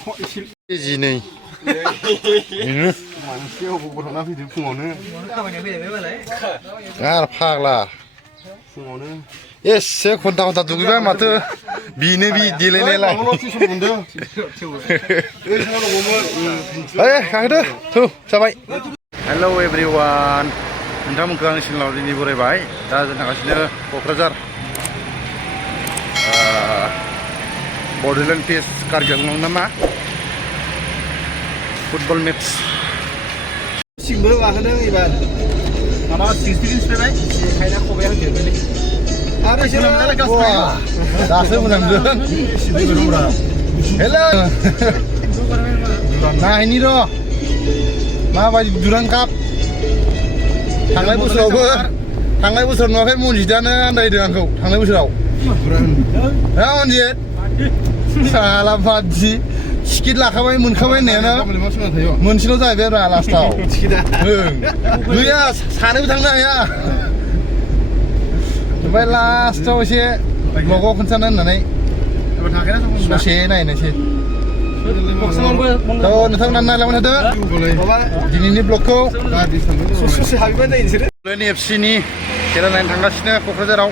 जिनै मानसियाव बबाव थांना फैदो फुङावनो आरो फाग्ला फुङावनो एसे घन्टा घन्टा दुगैबाय माथो बिनो बि देलायनायलाय खांदो थौ जाबाय हेलौ एभ्रिवान नोंथांमोनखौ आं सिगाङाव दिनै बरायबाय दा जों थांगासिनो क'क्राझार बड'लेण्ड पेस कार्बिआंलं नामा फुटबल मेट्स सिंबो गाखोदों एबार माबा 60 फैबाय खायना खबाया होदेरबायलै आरो एसे दासो मोनांदों हेलौ नायनि र' माबायदि दुरान काप थांनाय बोसोराव नुवाखै मनजितआनो आन्दायदों आंखौ थांनाय बोसोराव मनजित साला बादि टिकेट लाखाबाय मोनखाबाय होननायानो मोनसेल' जाहैबाय रा लास्टाव गैया सानैबो थांनो हाया ओमफ्राय लास्टाव एसे ब्लगाव खोन्थानो होननानै ससे नायनोसै नोंथांमोना नायलांबाय थादो दिनैनि ब्लगखौ एफसिनि खेला नायनो थांगासिनो क'क्राझाराव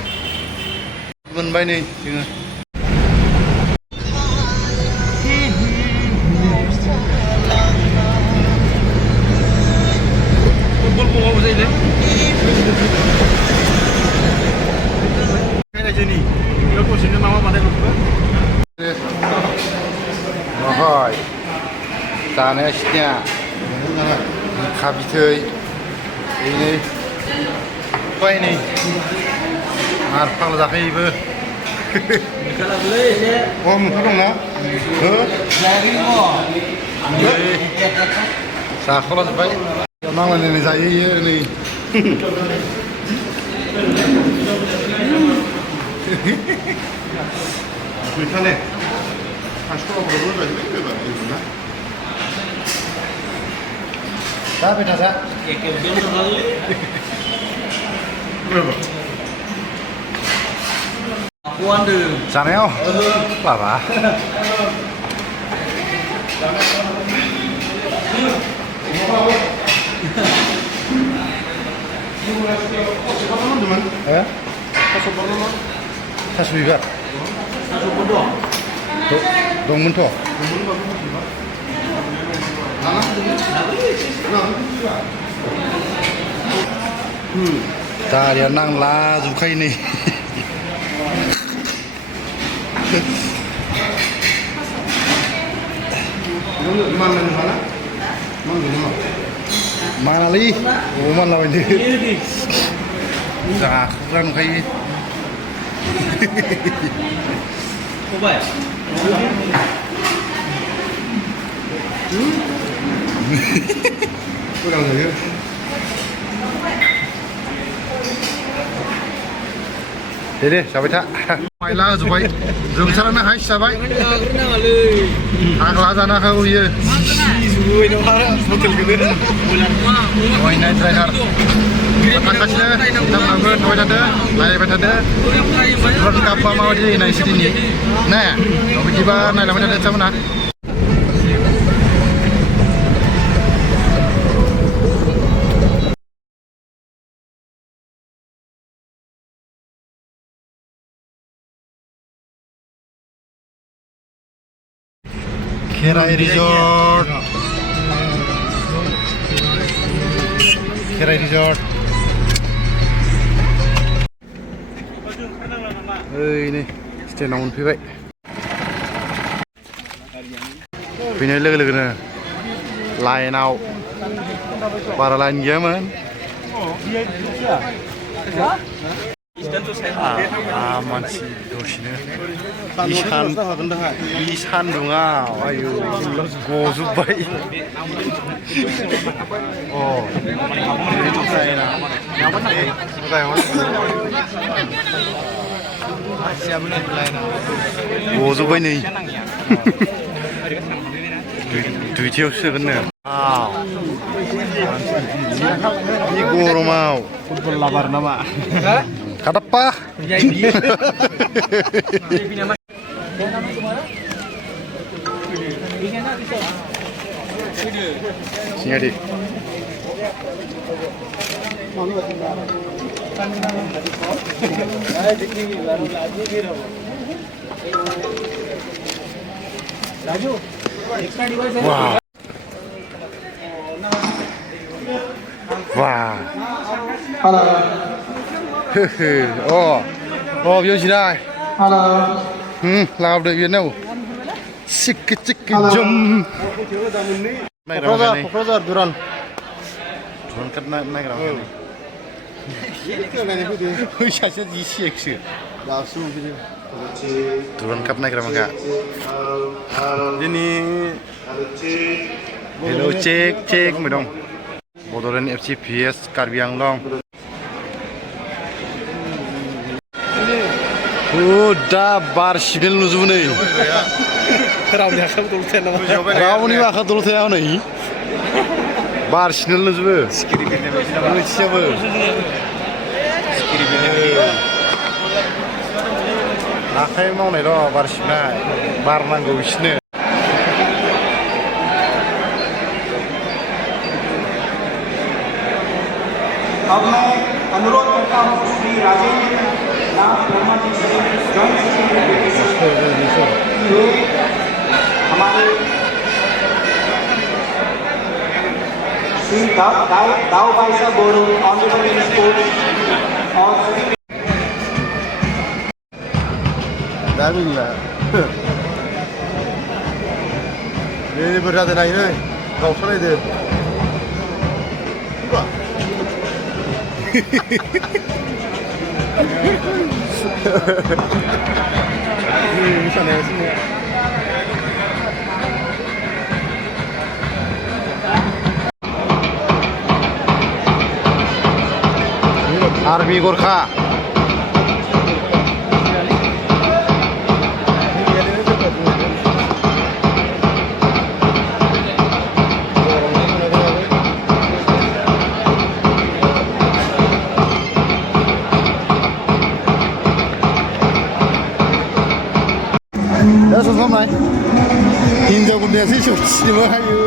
मोनबाय नै जोङो Rồi ta này nha khá bị chơi ini quay này mặt phăng là cái bơ ôm một cái đồng đó sa khó là vậy mang lên này dài này người thân này Aşkına burada da değil mi ben? Tabii tabii. Berapa? Aku anda. Sana yo. Apa? Eh? Tas biber. Dongmun toh. Ta dia nang la zukai ni. Mana ni mana? Mana li? Oh mana lawan ni? Dah kurang kai. Coba ya? Kurang saja. Deh, sampai tak? Mainlah supaya jumsaran nak hai sampai. Agak lama nak kau ye. Subuh ini orang hotel kita. Oh ini trainer. Makasih kita mampir kau ada, naik ada. Orang kapal mau di naik sini. Nah, kau tiba naik lama ada sama nak. Kerai Resort. Kerai Resort. Ini stasiun montpellier. Finish लोगो-लोगोनो लाइनाव बारा line गैयामोन मानसि दसेनो E सान्दुङाव आयु गजोब्बाय गजोब्बाय नै दुइथियाव सोगोननो E गरमाव football लाबार नामा Kadapa. Sini adik. Wow. Wow. Oh. Oh, biar sih dah. Lawan đội viên đâu? Chiki jump. Kokrazar Duran. Duran kat naik ramai ni. Saya di sini. Langsung gitu. Duran kat naik ramai kak. Ini Hello cek medong. Bodoran FC PS Karbi Anglong. Udah bar signal nuju nih. Rauni akan betul betul. Rauni akan betul betul nih. Bar signal nuju. Skiri bini. Siapa? Skiri bini. Akhirnya mau nih loh bar signal. Bar nanggu isne. अब मैं अनुरोध करता हूँ श्री राजेंद्र नाथ वर्मा जी से joint secretary ये हमारे श्री दाऊ भाई साहब गौरव honourable sports और Dah bila. Ini berat naik ni. Kau sana itu. Buka. Ini sana sini. Arbi Gorkha. Dah selesai. Hinja bunda sih cuma ayu.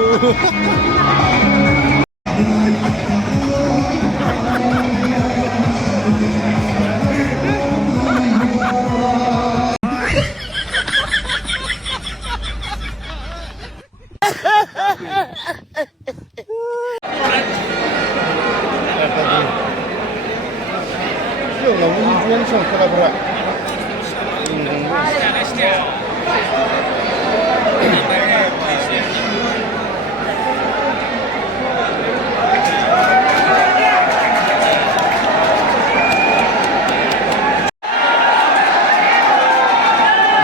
Yo, lalu influencer kolaborasi.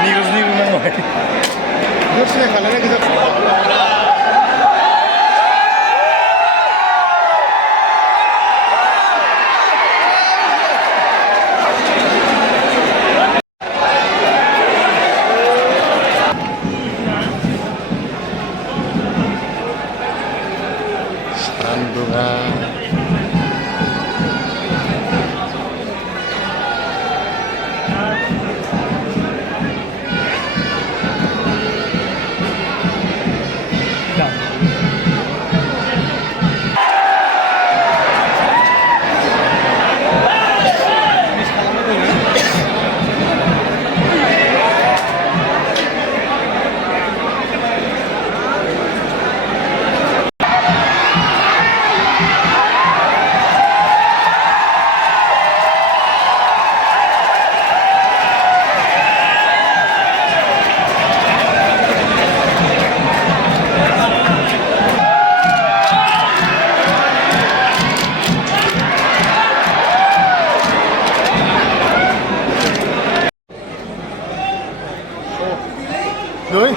Niru nama. Terus ni kalau ni kita. Sandungan. Rồi.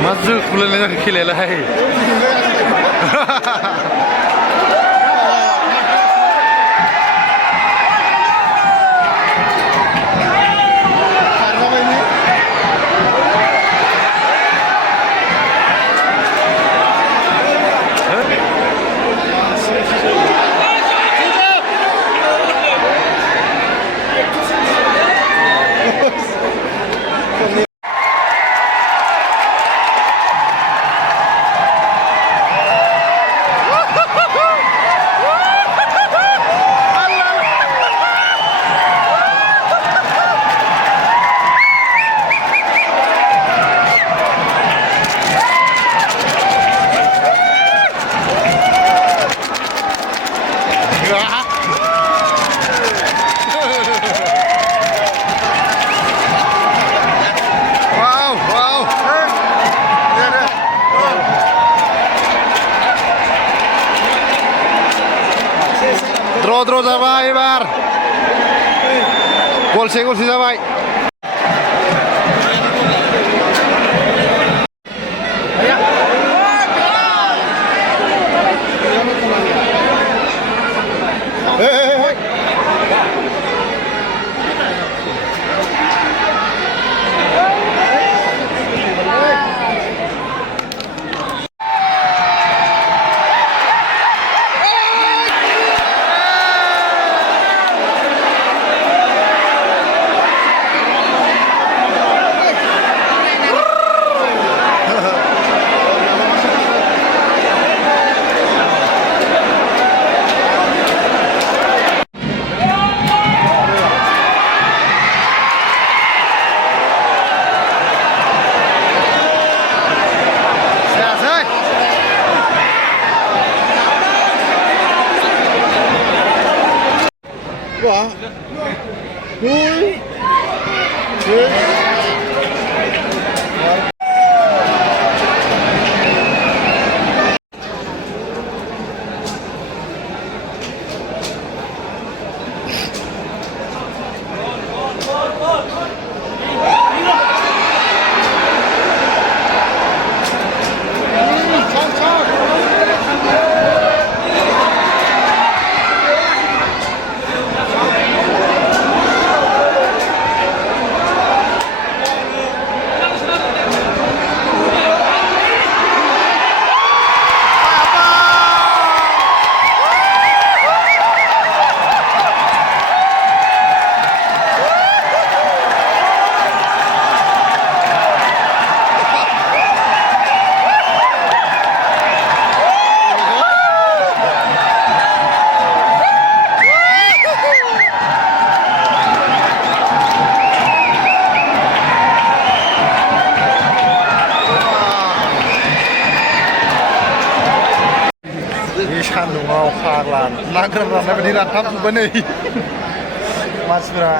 Masuk bulan khilala hai. द्र' जाबाय एबार गलसे जाबाय Wah, सान्दुङाव फाग्ला ना गोरान राननाय बायदि रानथाबजोब्बाय नै मानसिफोरा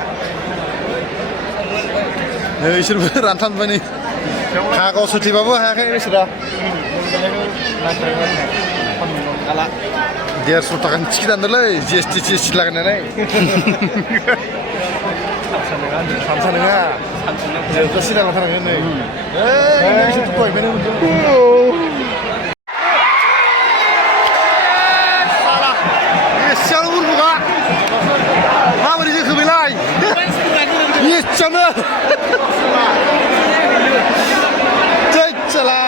नै इसोरबो रानथाबजोब्बाय नै खागाव सुथिबाबो हायाखै बिसोरा 150 थाखानि टिकेट दानदोंलै GST लागायनानै सानसा नङा जोबथा सिदा लाथारनांगोन नै बिसोर दहायनिफ्रायनो माबोरै जोखो बेलाय इसेयावनो चला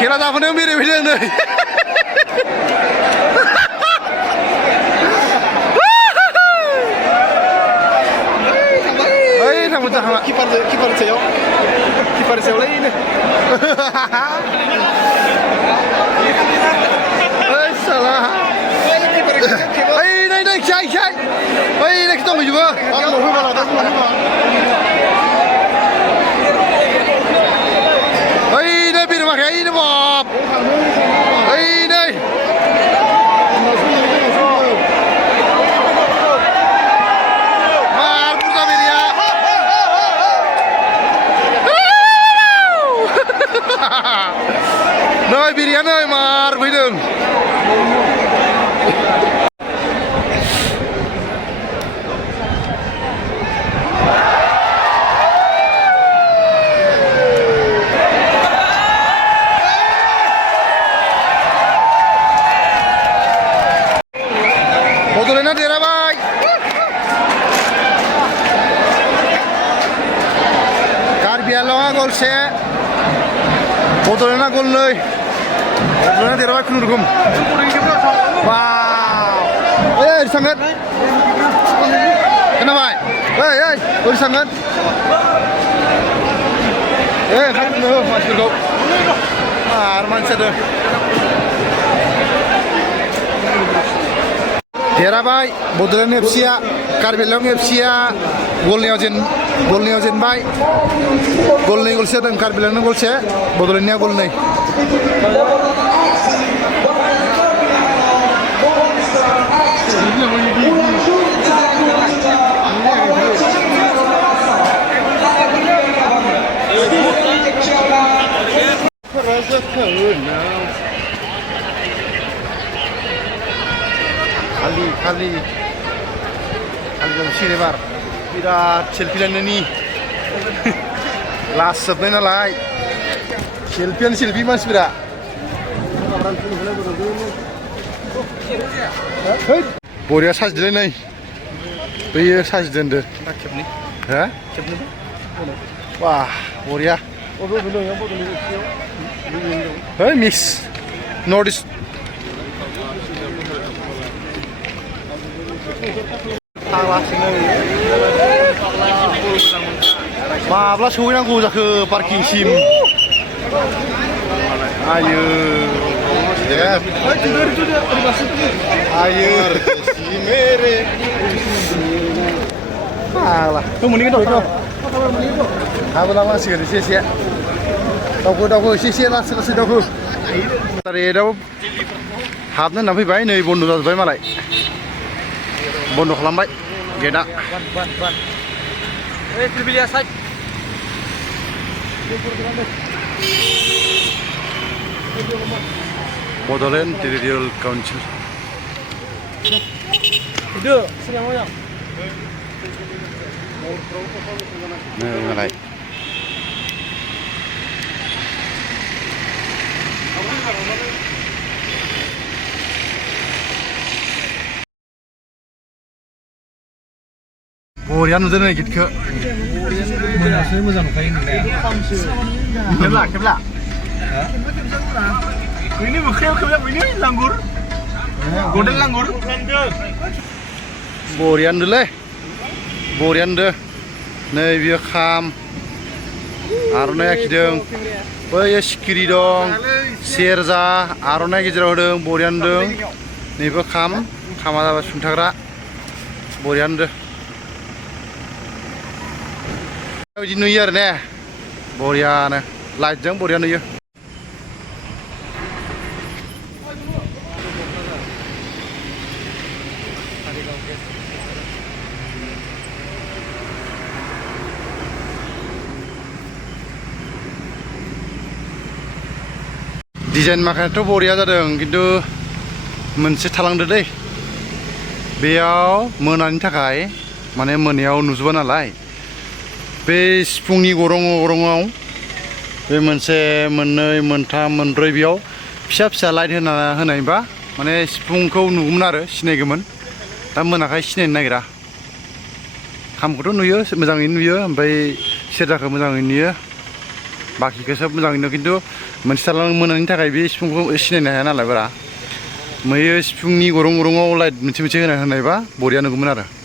खेला जाफैनायाव बेरे फैदों नै ओइ थांबाय थांबाय किपार सायावलै ओइ साला ओइ नै खियाय ओइ नै दंहैजोबो ओइ नै बेरे माखाया ओइ नै बाब ओइ नै मार बुरजा बेरेया नै बेरेया नै मार फैदों बड'लेण्डआ देरहाबाय कार्बि आंलंआ gol से बड'लेण्डआ गल 2 बड'लेण्डआ देरहाबाय खुनुरुखुम वाव ओइ थांगोन खोनाबाय ओइ ओरै थांगोन ओंखारनो हो मानसिफोरखौ आरो मानसि जादों देरहाबाय बड'लेण्ड एफसिआ कार्बि आंलं एफसिआ गलनैयाव जेनबाय गल 2 गलसे जादों कार्बि आंलं गलसे बड'लेण्डनिया गल 2 खालि गंसे एबार बिराद सेल्फि लानायनि लास जोबनाय नालाय सेल्फियानो सेल्फि मानसिफोरा बरिया साजिदों नै बैयो साजिदों हा वाह बरिया है मिक्स नर्थ इस्ट माब्ला सहैनांगौ जाखो पार्किंसिम आयो हाबोलांनांसिगोन एसे दावखो एसे लासै दावखो रेटआव हाबनो होनना फैबाय नै बन्द' जाजोब्बाय मालाय बन्द' खालामबाय गेटआ बड'लेण्ड टेरिटरियेल काउन्सिल मालाय बरिया नुदों नै गिटखौ मोजां नुखायो नुनाया खेबला बैनि मोख्रायाव खेबला बैनि लांगुर गल्डेन लांगुर बरिया नुदोंलै बरिया नुदों नै बियो खाम आर'नाइ आखिदों बैयो सिखिरि दं सेरजा आर'नाइ गेजेराव होदों बरिया नुदों नैबो खामा जाबाय सुंथाग्रा बरिया नुदों बिदि नुयो आरो ने बरियानो लाइटजों बरिया नुयो डिजाइन माखायाथ' बरिया जादों खिन्थु मोनसे थालांदो दै बेयाव मोनानि थाखाय माने मोनायाव नुजोबा नालाय बे सिफुंनि गरंआव बे मोनसे मोननै मोनथाम मोनब्रै बेयाव फिसा लाइट होनायबा माने सिफुंखौ नुगौमोन आरो सिनायगौमोन दा मोनाखाय सिनायनो नागिरा खामखौथ' नुयो मोजाङैनो नुयो ओमफ्राय सेरजाखौ मोजाङै नुयो बाखिखौ सब मोजाङै नुयो खिन्थु मोनसे थालां मोनानि थाखाय बे सिफुंखौ सिनायनो हाया नालाय बारा मैयो सिफुंनि गरंआव लाइट मोनसे होनायबा बरिया नुगौमोन आरो